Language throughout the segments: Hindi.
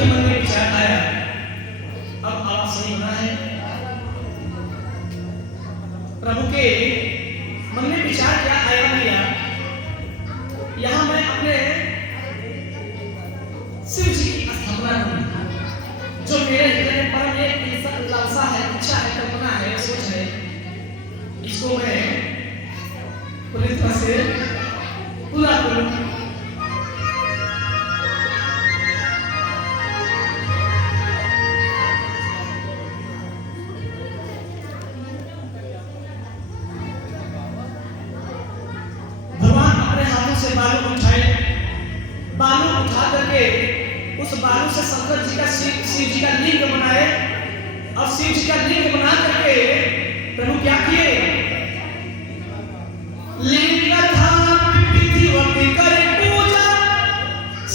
के मन में विचार आया। अब आवाज सही होना है। प्रभु के मन में विचार क्या आया भैया, यहां मैं अपने शिव जी की स्थापना करूं, जो मेरे हृदय में परम एक लालसा है, इच्छा है, कल्पना है, सोच है, इसको मैं पूरी तरह से पूरा करूं। बालू उठाए, बालू उठा करके उस बालू से शंकर जी का शिव जी का लिंग बनाए, और शिव जी का लिंग बना करके प्रभु क्या किए, लिंग था पृथ्वी करे पूजा,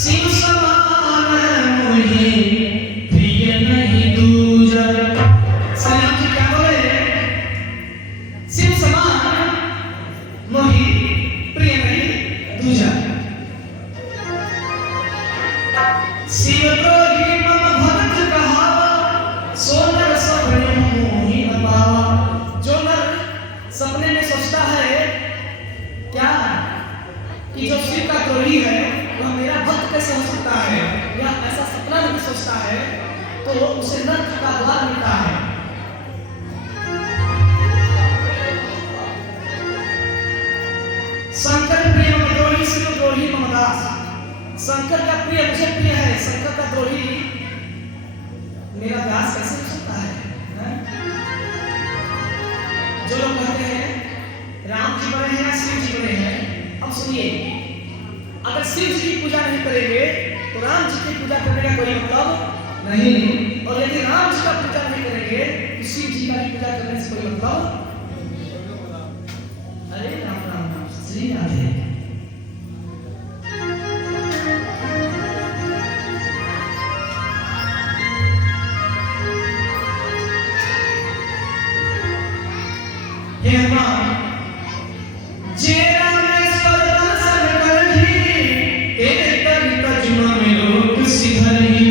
शिव समान मोहि प्रिय नहीं दूजा। सलाम जी क्या बोले, शिव समान मोहि प्रिय नहीं दूजा। शिव द्रोही मम भक्त कहावा, सो नर सपने मोहि न पावा। जो नर सपने में सोचता है क्या कि जो शिव का द्रोही है वह मेरा भक्त कैसे हो सकता है, या ऐसा सपना नहीं सोचता है, तो उसे नरक का द्वार मिलता है। शंकर प्रिय मम द्रोही, शिव द्रोही मम दास। शंकर का प्रिय मुझे प्रिय है, शंकर का द्रोही मेरा दास कैसे हो सकता है? जो लोग कहते हैं राम जी बड़े हैं या शिव जी बड़े हैं, अब सुनिए, अगर शिव जी की पूजा नहीं करेंगे तो राम जी की पूजा करने का कोई मतलब नहीं, और यदि राम जी का पूजा नहीं करेंगे तो शिव जी का पूजा करने से कोई मतलब। अरे राम राम राम श्री राधे। हे हनुमान, जे रामेश्वर दर्शन करहि, तेरे तनिक जुमा में लोक सिधरहि।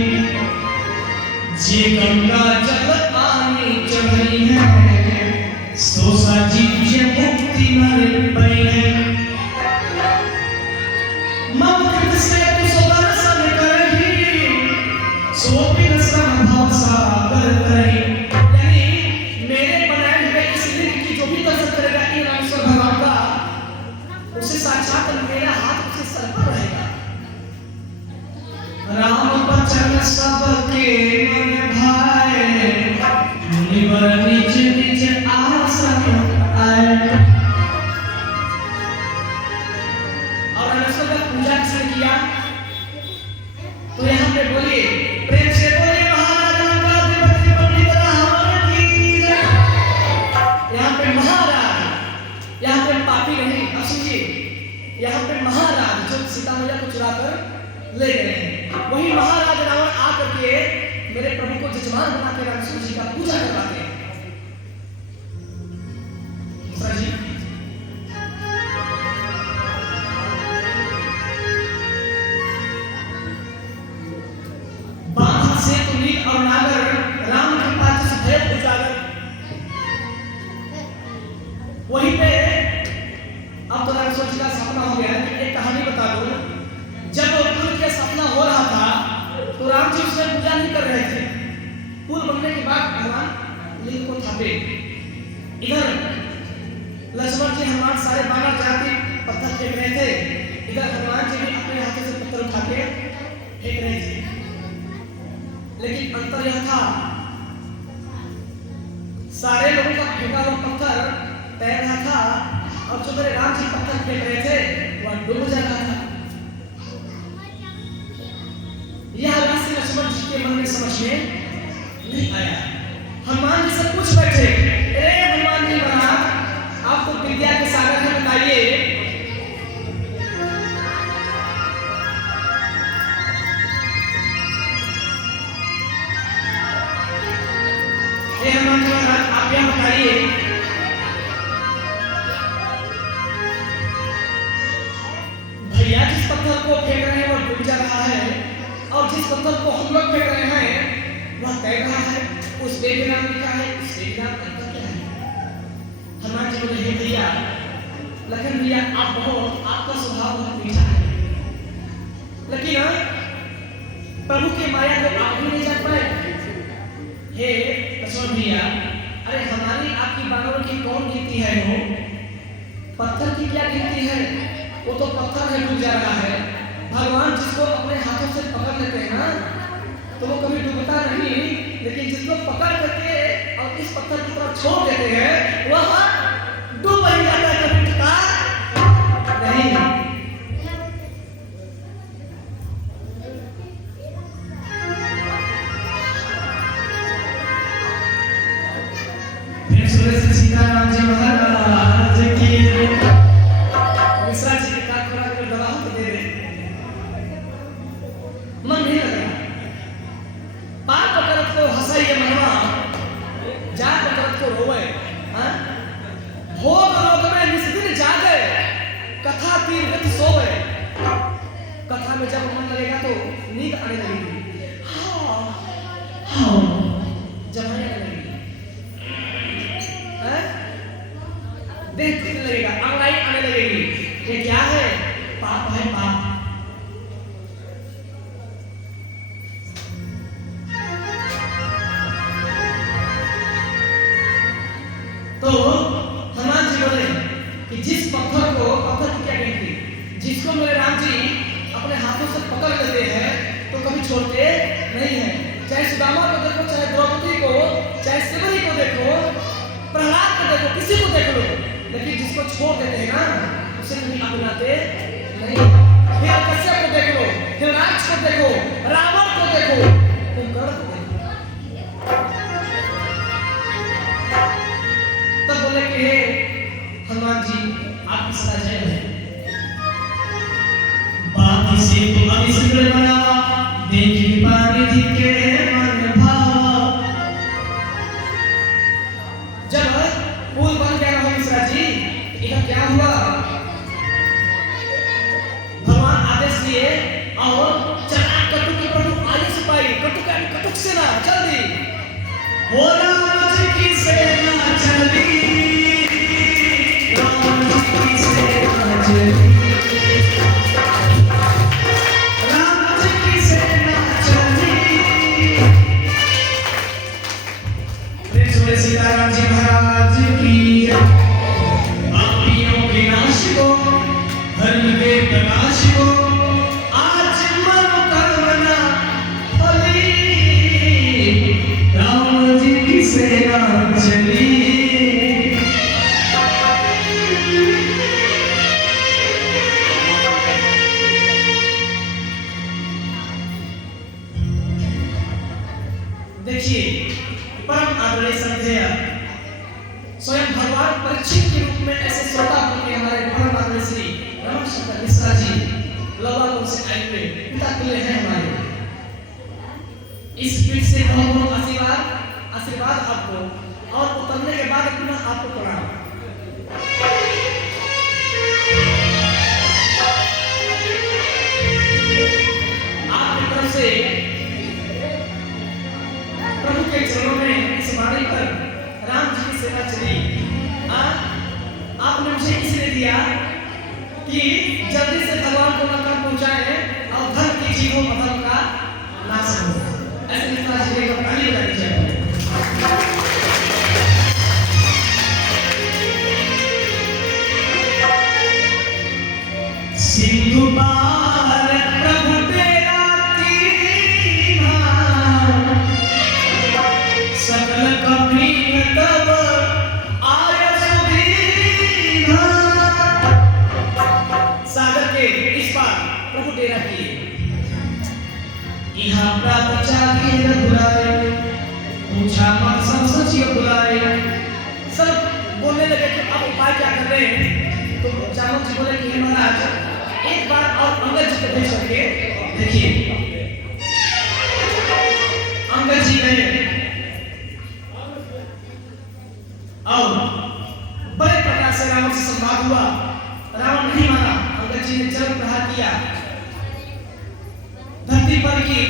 जे गंगा जल पानी चढ़ई है, सो साजी जे मुक्ति मर पई है। मम कृत से तु सो दर्शन करहि, सो बिन संभव सागर तरहि। यानी मेरे बनाए हुए इस लिंग की जो भी दर्शन करेगा इन रामेश्वर भगवान का, उसे साक्षात मेरा हाथ उसके सर पर रहेगा। राम बचन सबके मन भाए, मुनिवर निज निज आसन आए। और रामेश्वर का पूजा किसने किया, तो यहाँ पे बोलिए, प्रेम से बोलिए महाराजा का अधिपति पंडित राम की जय। यहाँ पे महाराज, यहाँ पे पापी नहीं, अब सुनिए, यहाँ पे महाराज जो सीता मैया को चुरा कर ले गए हैं, वही महाराज रावण आकर के मेरे प्रभु को जजमान बना के रामेश्वर जी का पूजा करवाते हैं। जी बांध से तुली और नागर, राम के पास भय उजागर। वहीं पे अब तो रामेश्वर जी का सपना हो गया। एक कहानी बता दूं, जब पुल के सपना हो रहा था तो राम जी उसमें पूजा नहीं कर रहे थे। पुल बनने के बाद भगवान लिंग को थापे, इधर लक्ष्मण जी हनुमान सारे बानर जाके पत्थर फेंक रहे थे, इधर हनुमान जी भी अपने हाथों से पत्थर उठा के फेंक रहे थे। लेकिन अंतर यह था, सारे लोगों का फेंका हुआ पत्थर तैर रहा था, और जो मेरे राम जी पत्थर फेंक रहे थे वह डूब जा रहा था। यह रहस्य लक्ष्मण जी के मन में समझ में नहीं आया। हनुमान जी से पूछ बैठे, अरे हनुमान जी महाराज, आप तो विद्या के सागर हैं, बताइए हनुमान जी महाराज, आप क्या बताइए, भैया जिस पत्थर को फेंक रहे हैं वो डूब जा रहा है, और जिस पत्थर को हम लोग फेंक रहे हैं वह तैर रहा है, उस बेग के नाम लिखा है, इस बेग के नाम अंतर क्या है? हनुमान जी बोले, हे भैया, लखन भैया, आपका स्वभाव बहुत मीठा है, लेकिन प्रभु की माया को आप भी नहीं जान पाए। हे लक्ष्मण भैया, अरे हमारी आपकी बानरों की कौन गिनती है? वो पत्थर की क्या गिनती है? वो तो पत्थर है, डूब जा रहा है। भगवान जिसको अपने हाथों से पकड़ लेते हैं ना, तो वो कभी डूबता नहीं, लेकिन जिसको पकड़ करके और इस पत्थर की तरफ छोड़ देते हैं वह डूब ही जाता है, कभी डूबता नहीं। सीताराम जी महाराज की मिश्रा जी के काट खोला कर दवा तो दे दे, मन नहीं लग रहा। पार पकड़त को हंसाइए मनवा, जा पकड़त को रोवे। भोग रोग में निस्दिन जागे, कथा तीर गति सोवे। कथा में जब मन लगेगा तो नींद आने लगेगी, हाँ जब आने लगेगी, देख कितने लगेगा, अंगड़ाई आने लगेगी। ये क्या है? पाप है, पाप। तो हनुमान जी बोले कि जिस पत्थर की क्या गिनती, जिसको मेरे राम जी अपने हाथों से पकड़ लेते हैं तो कभी छोड़ते नहीं है। चाहे सुदामा को देखो, चाहे द्रौपदी को, चाहे शिवरी को देखो, प्रहलाद को देखो, किसी को देख लो, लेकिन जिसको छोड़ देते हैं ना उसे कभी अपनाते नहीं। हिरण्यकश्यप को देख लो, हिरण्याक्ष को देखो, रावण को देखो, कुंभकर्ण को देखो। तब बोले कि हे हनुमान जी, आपकी सदा जय हो। बाकी से तुम अभी सिमर बना, देखी पानी के मन भाव। जब पुल बन गया हो मिश्रा जी, इधर क्या हुआ? भगवान आदेश दिए और चला कटुक के प्रभु आगे से पाई, कटुक सेना जल्दी हो, राम जी की सेना चली, राम जी की सेना चली, राम जी की सेना चली। प्रेम से सीताराम जी महाराज की प्रकाश को आज मनोकामना फली, राम जी की सेना चली। देखिए, परम आदरणीय श्रद्धेय स्वयं भगवान परीक्षित के रूप में ऐसे श्रोता होकर हमारे परम आदरणीय श्री रमणशंकर मिश्रा जी लवालों से आए हुए पिता तुल्य हैं हमारे। इस पीठ से बहुत बहुत आशीर्वाद आपको, और उतरने के बाद पुनः आपको प्रणाम। आपकी तरफ से प्रभु के चरणों में इस वाणी पर राम जी की सेना चली। आपने मुझे इसलिए दिया कि जल्दी से भगवान को नकार पहुंचाए और धर्म की जीवों अधर्म का नाश हो। ऐसे मिश्रा जी को ताली बजानी चाहिए। सिंधु पार प्रभु तेरा कीन्हा, सकल कपीन तब आय सुदीन्हा। सागर के इस पार प्रभु तेरा किए, यहाँ प्राप्त चाहे न बुलाए, पूछा मत सब सचिव बुलाए। सब बोलने लगे कि अब उपाय क्या कर रहे हैं? तो चावल जी बोले कि महाराज एक बार और अंगद जी को भेज करके देखिए। अंगद जी गए और बड़े प्रकार से रावण से संवाद हुआ। रावण नहीं माना, अंगद जी ने जल प्रहार किया धरती पर की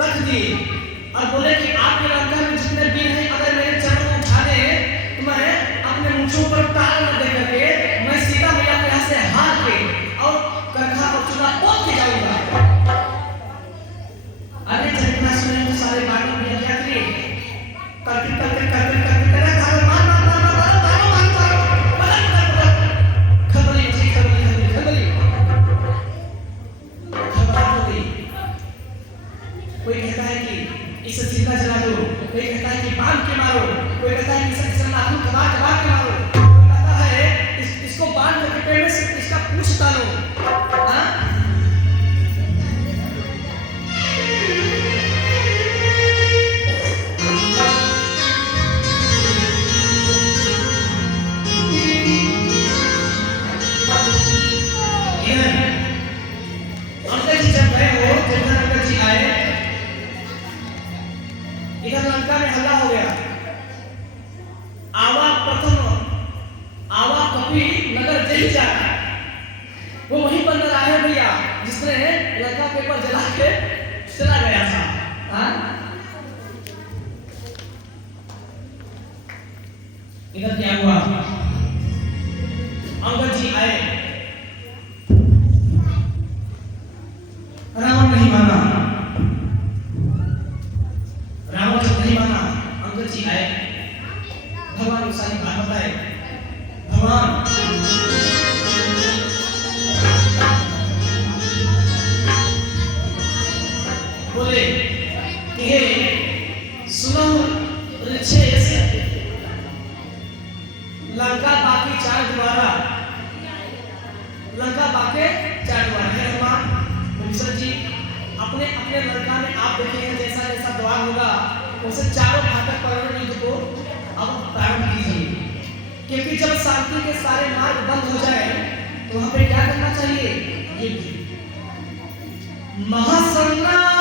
रख दिए और बोले कि आपके लंका में जितने वीर हैं अगर मेरे चरण को उठा दे तो मैं अपने मूंछों पर टाल न दे करके मैं सीता मैया के यहाँ से हार के और करखा और चूल्हा पोत के जाऊंगा। अरे जब इतना सुने तो सारे बालों में क्या किए करके करके करके करके करे मार मार मार मार मार मार मार मार खबरी जी खबरी खबरी खबर हो गई। कोई कहता है कि इसे जिंदा जला दो, कोई कहता है कि बांध के मारो, कोई कहता है कि इसे नाखून दबा दबा के मारो, कोई कहता है इसको बांध करके पेड़ में इसका पूंछ डालो। हाँ इधर लंका में हल्ला हो गया। आवा कपि नगर जही जा वो वहीं पर नजर आया भैया जिसने लंका पेपर जला के चला गया था। हाँ इधर क्या हुआ अंगद जी आए रावण नहीं माना अंगद जी आए भगवान को सारी बात बताए। भगवान बोले कि हे सुनो लंका बाकी चार द्वारा है हनुमान जी अपने अपने लंका में आप देखेंगे जैसा जैसा द्वार होगा उसे चारों घातक पर्वत युद्ध को अब प्रारंभ कीजिए क्योंकि जब शांति के सारे मार्ग बंद हो जाए तो वहां पे क्या करना चाहिए? ये महासंग्राम